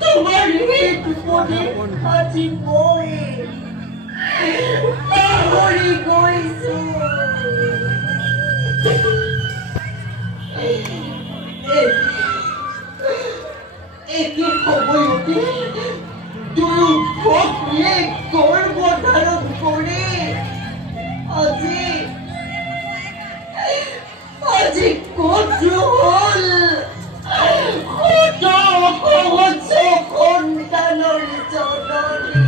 তোমাৰ হিত মনে আজি মই পাহৰি গৈছো। একে সময়তে দুয়ো ভগ্নীয়ে গৰ্ভধাৰণ কৰি আজি ক'ত হ'ল সহজ সন্তানৰ জননী।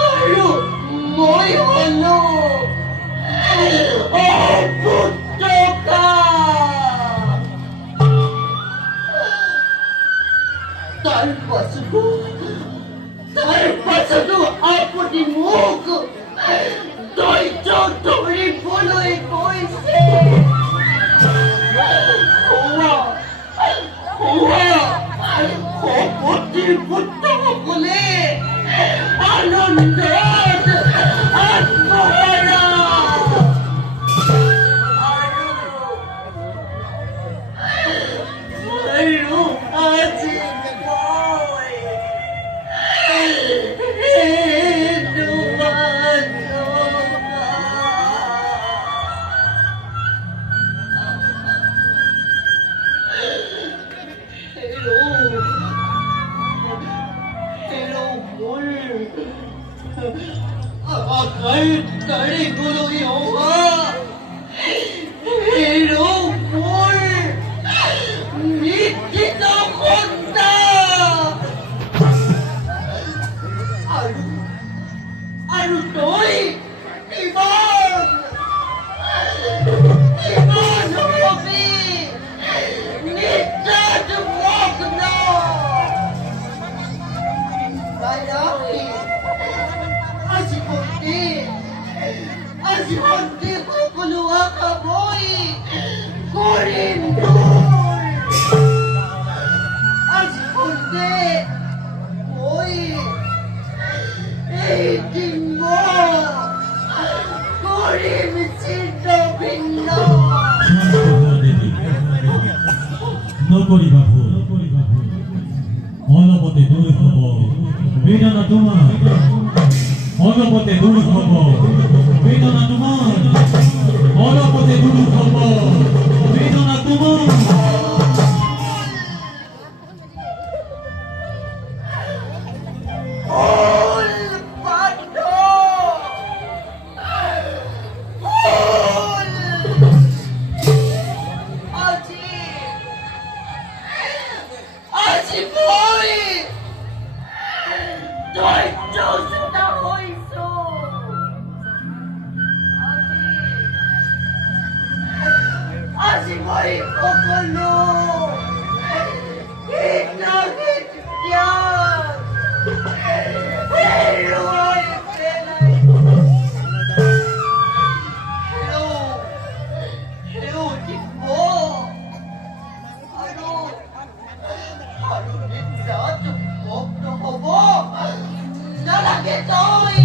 আৰু মই হ'লো অপুত্ৰকা। তাৰ পাছতো আপুনি মোক ধৈৰ্য ধৰিবলৈ কৈছে। সপতি পুত্ৰসকলে আনন্দত আত্মহাৰা। আৰু আজি আৰু তই ইমান হবি নিদ্ৰাত মগ্ন। আজি সন্ধ্যে সকলো আশা মই কৰিম। আজি সন্ধ্যে মই এই ডিম্ব কৰিম ছিন্ন ভিন্ন। নকৰিবা ভুল, অলপতে দূৰ হ'ব বেদনা তোমাৰ, অলপতে দূৰ হ'ব বেদনা তোমাৰ, অলপতে দূৰ হ'ব বেদনা তোমাৰ। আজি মই সকলো নালাগে তই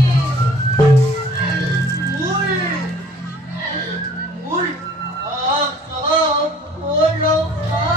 মোৰ আশা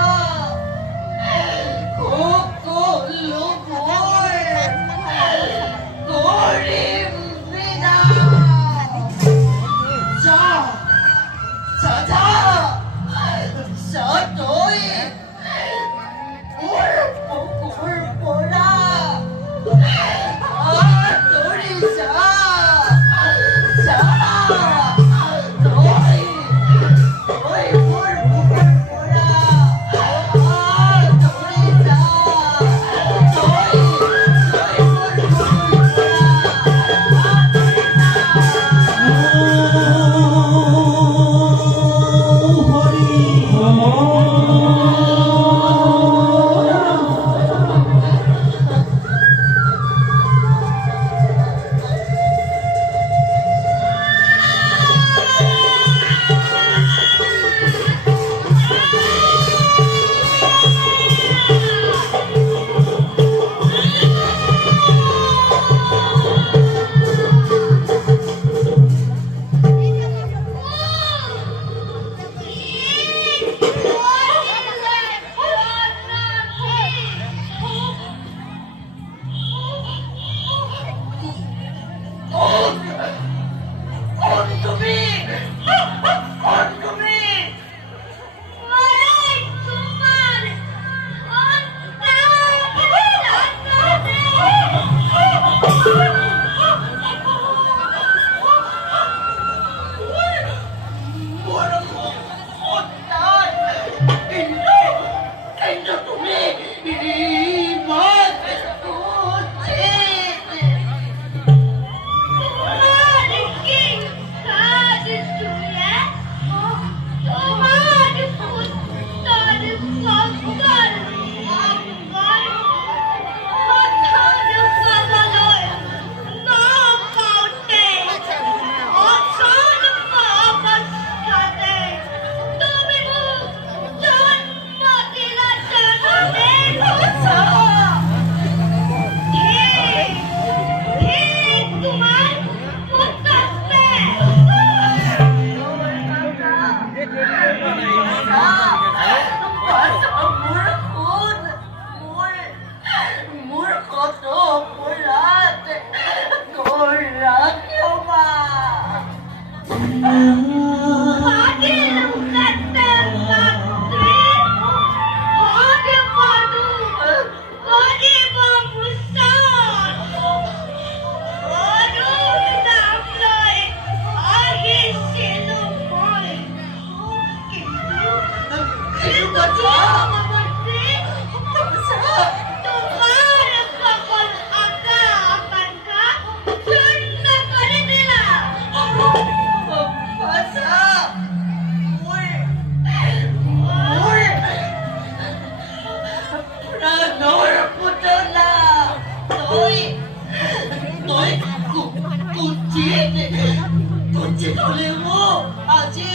কিন্তু তুমি ইমান উচিত তোমার কি কাজ শুনে তোমার পুত্তর সন্তান আমার কথার বদলে না পাওতে অসৎ অবস্থাতে তুমি জন্ম দিলা জানাতে কথা ঠিক তোমার পুত্রকে Fadil kata bakti, Fadil padu, Fadil berusaha, Fadil damai, akhir silumai. Itu betul, bakti. तुम्हारे कपल आका आका सुनना करे दिला. kunci tolemu aji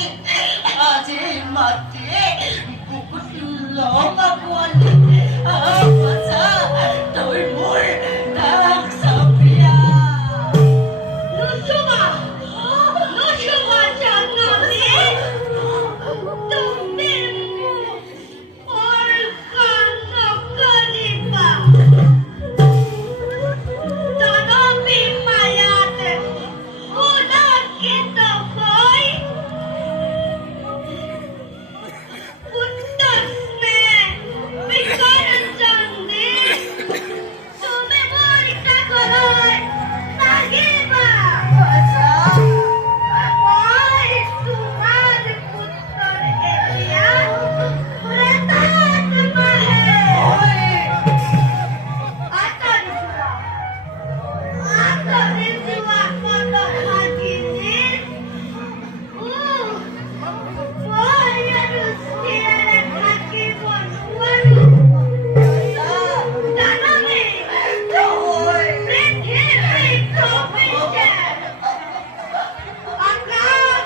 mati bukut lama kuan apa sa tôi mur tak sabia Nusuma jangan ni. Tumpirmu orkan kalipa. Tanapi mayate, udah kita boy. Putas me, bikaran jandi. Tume bori takolai, nagiba. Wahai Tuhan putar Elia, berat mahe. Akan dijual pada hari ini. Wahai Rusia kaki waru. Tanami, berdiri kopinya. Akan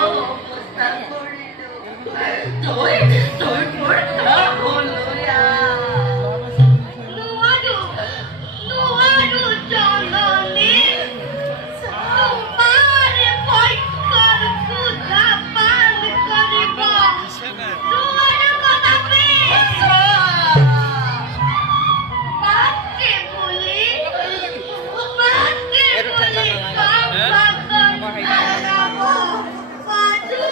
mengumpulkan tôi muốn thở hồn lối Nuadu jalani, tumhare paikar kudapan kariba. Nuadu katapi, pakai buli, kampang karamu, padu.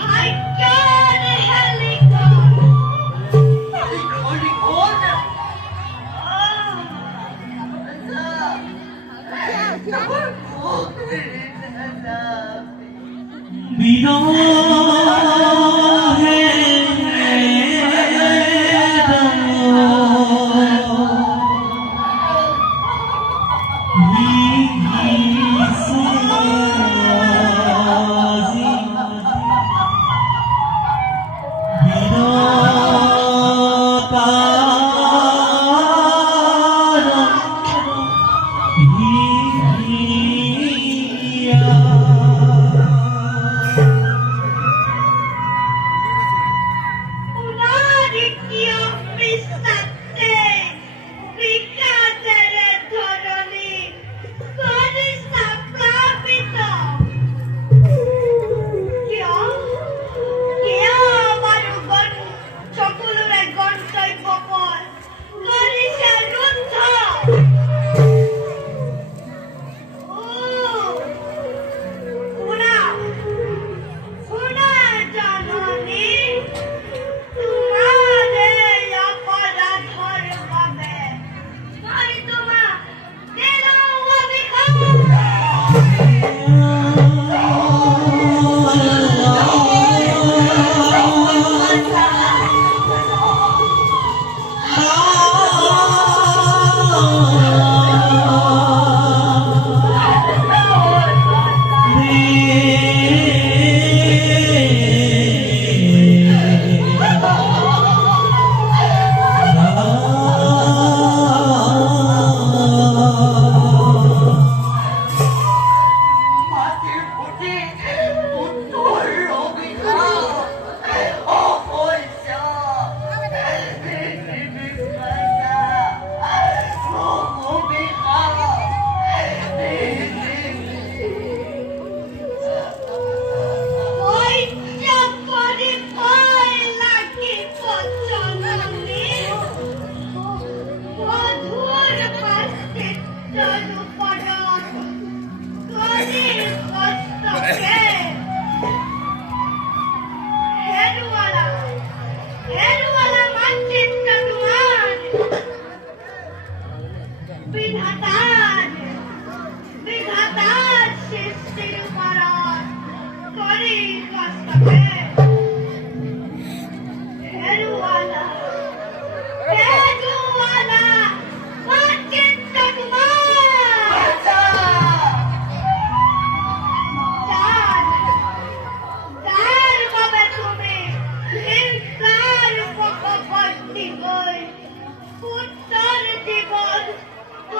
Hai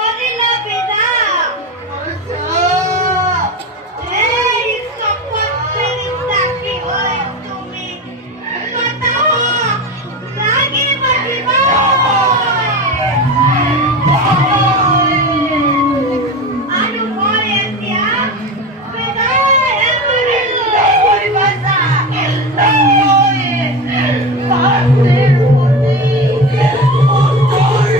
করিলা বিদায় এই শপথের সাক্ষী হয়ে তুমি কথা লাগে বাজিবা আনু পরে দিয়া বিদায় এমনি লই বাসা পাশের মধ্যে উত্তর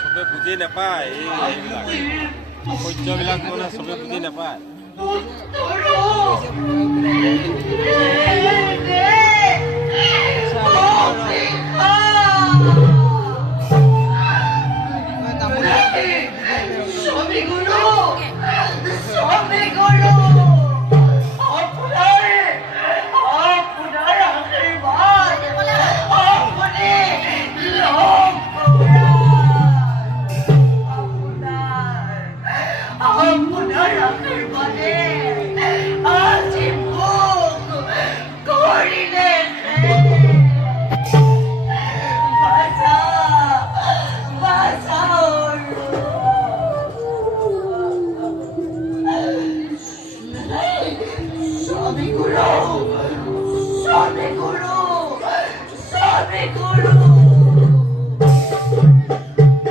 চবে বুজি নাপায় সহ্যবিলাক মানে চবে বুজি নাপায় Sabi ko